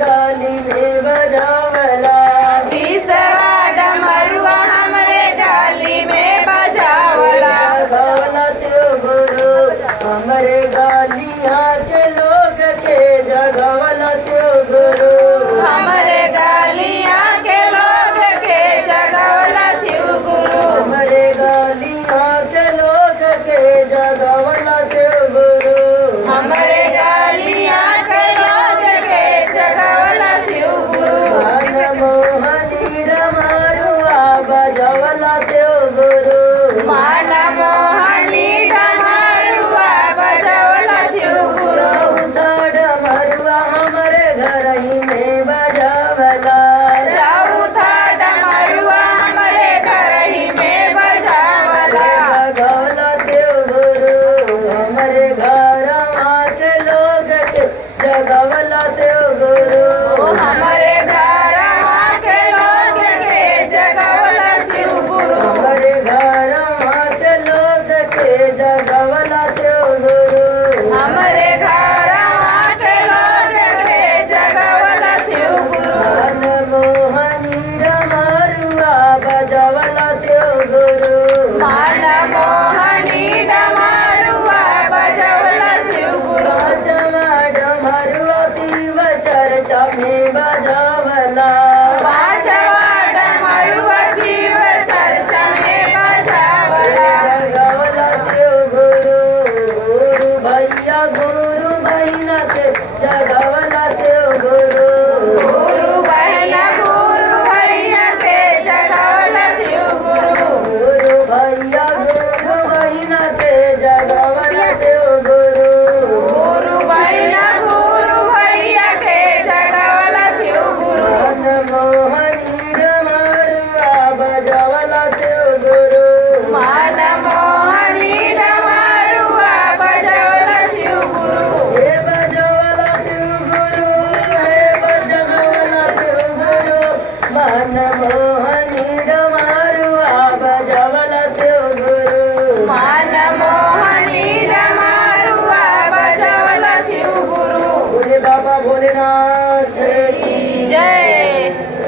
गाली में बजावला। तीसरा डमरुआ हमरे गाली में बजावला। जगवला त्यो गुरु हमरे गालियाँ के लोग के जगवला त्यो गुरु। हमरे गालियाँ के लोग के जगवला शिव गुरु। हमरे गालियाँ के लोग के जगवला त्यो गुरु। हमरे गालियाँ के लोग के जगवला शिव गुरु। मान मोहनी डमरुआ बजवला त्यो गुरु। मान मोहनी डमरुआ बजवला शिव गुरु। चौथा डमरुआ हमरे घर ही में बजावला। चौथा डमरुआ हमरे घर ही में बजावला। जगवला त्यो गुरु हमरे घर के लोग के जगवला त्यो गुरु। हमरे